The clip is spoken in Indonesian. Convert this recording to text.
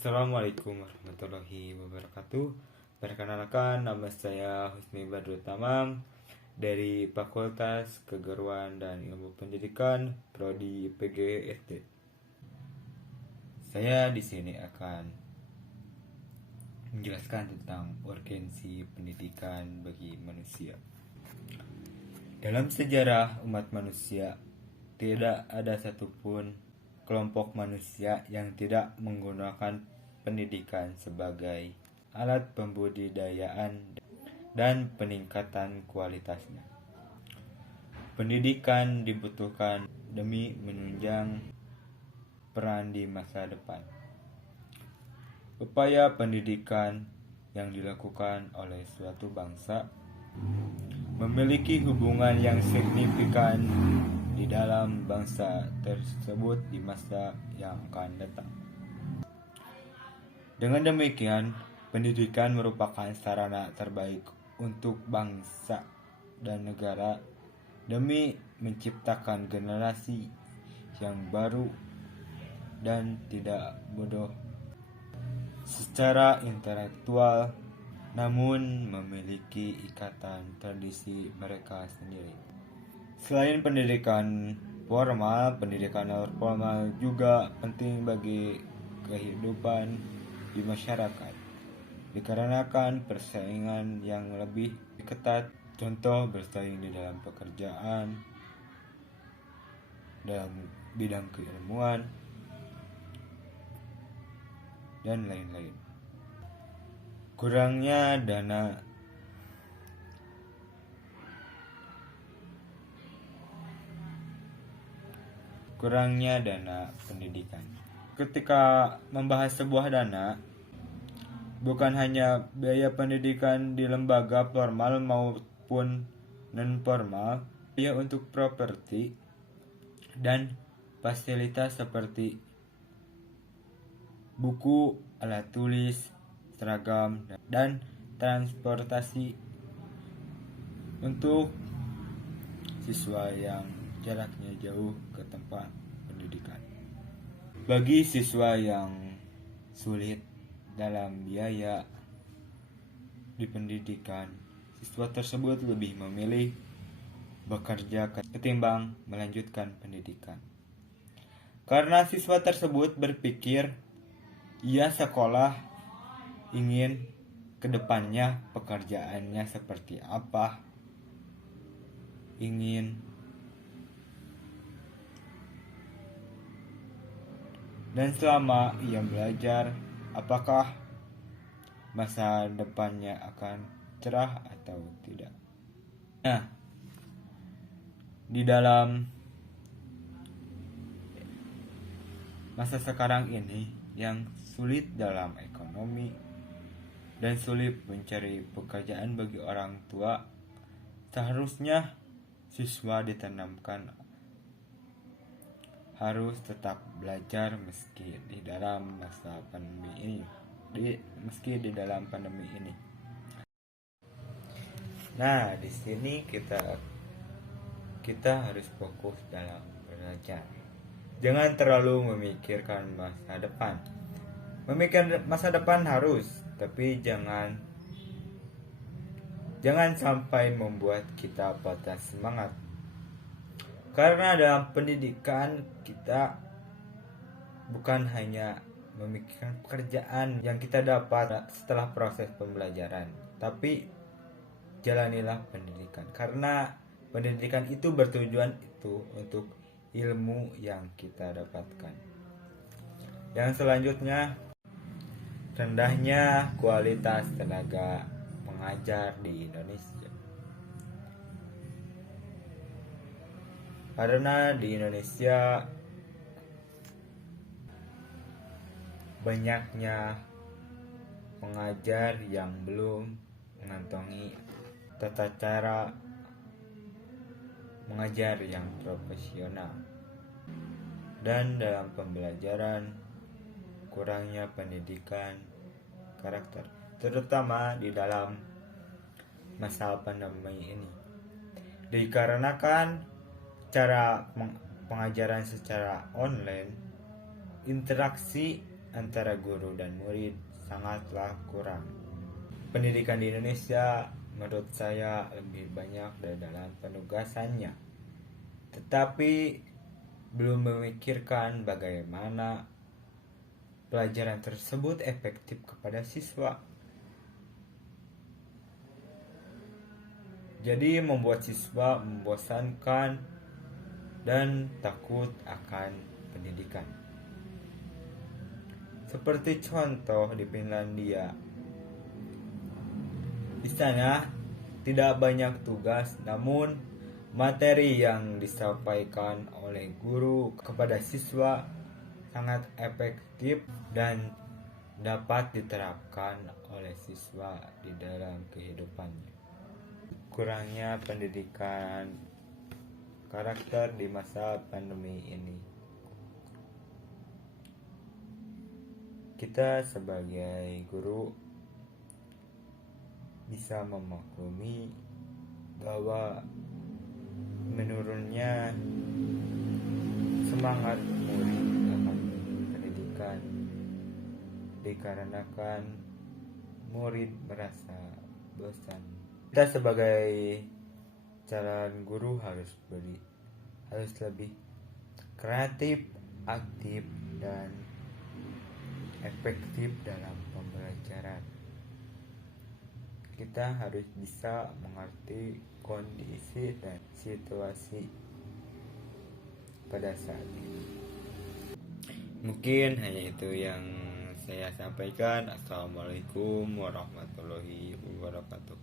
Assalamualaikum warahmatullahi wabarakatuh. Perkenalkan, nama saya Husni Badrul Tamam dari Fakultas Keguruan dan Ilmu Pendidikan Prodi PGSD. Saya di sini akan menjelaskan tentang urgensi pendidikan bagi manusia. Dalam sejarah umat manusia, tidak ada satupun kelompok manusia yang tidak menggunakan pendidikan sebagai alat pembudidayaan dan peningkatan kualitasnya. Pendidikan dibutuhkan demi menunjang peran di masa depan. Upaya pendidikan yang dilakukan oleh suatu bangsa memiliki hubungan yang signifikan di dalam bangsa tersebut di masa yang akan datang. Dengan demikian, pendidikan merupakan sarana terbaik untuk bangsa dan negara demi menciptakan generasi yang baru dan tidak bodoh secara intelektual, namun memiliki ikatan tradisi mereka sendiri. Selain pendidikan formal, pendidikan non formal juga penting bagi kehidupan di masyarakat, dikarenakan persaingan yang lebih ketat, contoh bersaing di dalam pekerjaan, dalam bidang keilmuan, dan lain-lain. Kurangnya dana pendidikan. Ketika membahas sebuah dana, bukan hanya biaya pendidikan di lembaga formal maupun non-formal, biaya untuk properti dan fasilitas seperti buku, alat tulis, seragam, dan transportasi untuk siswa yang jaraknya jauh ke tempat pendidikan. Bagi siswa yang sulit dalam biaya di pendidikan, siswa tersebut lebih memilih bekerja ketimbang melanjutkan pendidikan. Karena siswa tersebut berpikir ia sekolah ingin kedepannya pekerjaannya seperti apa, dan selama ia belajar, apakah masa depannya akan cerah atau tidak. Nah, di dalam masa sekarang ini yang sulit dalam ekonomi dan sulit mencari pekerjaan bagi orang tua, seharusnya siswa ditanamkan harus tetap belajar meski di dalam masa pandemi ini. Nah, di sini kita harus fokus dalam belajar. Jangan terlalu memikirkan masa depan. Memikirkan masa depan harus, tapi jangan sampai membuat kita patah semangat. Karena dalam pendidikan kita bukan hanya memikirkan pekerjaan yang kita dapat setelah proses pembelajaran, tapi jalanilah pendidikan. Karena pendidikan itu bertujuan itu untuk ilmu yang kita dapatkan. Yang selanjutnya, rendahnya kualitas tenaga pengajar di Indonesia. Karena di Indonesia banyaknya pengajar yang belum mengantongi tata cara mengajar yang profesional, dan dalam pembelajaran kurangnya pendidikan karakter, terutama di dalam masa pandemi ini, dikarenakan cara pengajaran secara online, interaksi antara guru dan murid sangatlah kurang. Pendidikan di Indonesia menurut saya lebih banyak dalam penugasannya, tetapi belum memikirkan bagaimana pelajaran tersebut efektif kepada siswa. Jadi membuat siswa membosankan dan takut akan pendidikan. Seperti contoh di Finlandia. Di sana tidak banyak tugas, namun materi yang disampaikan oleh guru kepada siswa sangat efektif dan dapat diterapkan oleh siswa di dalam kehidupannya. Kurangnya pendidikan karakter di masa pandemi ini. Kita sebagai guru bisa memaklumi bahwa menurunnya semangat murid dalam pendidikan dikarenakan murid merasa bosan. Kita sebagai calon guru harus lebih kreatif, aktif, dan efektif dalam pembelajaran. Kita harus bisa mengerti kondisi dan situasi pada saat ini. Mungkin hanya itu yang saya sampaikan. Assalamualaikum warahmatullahi wabarakatuh.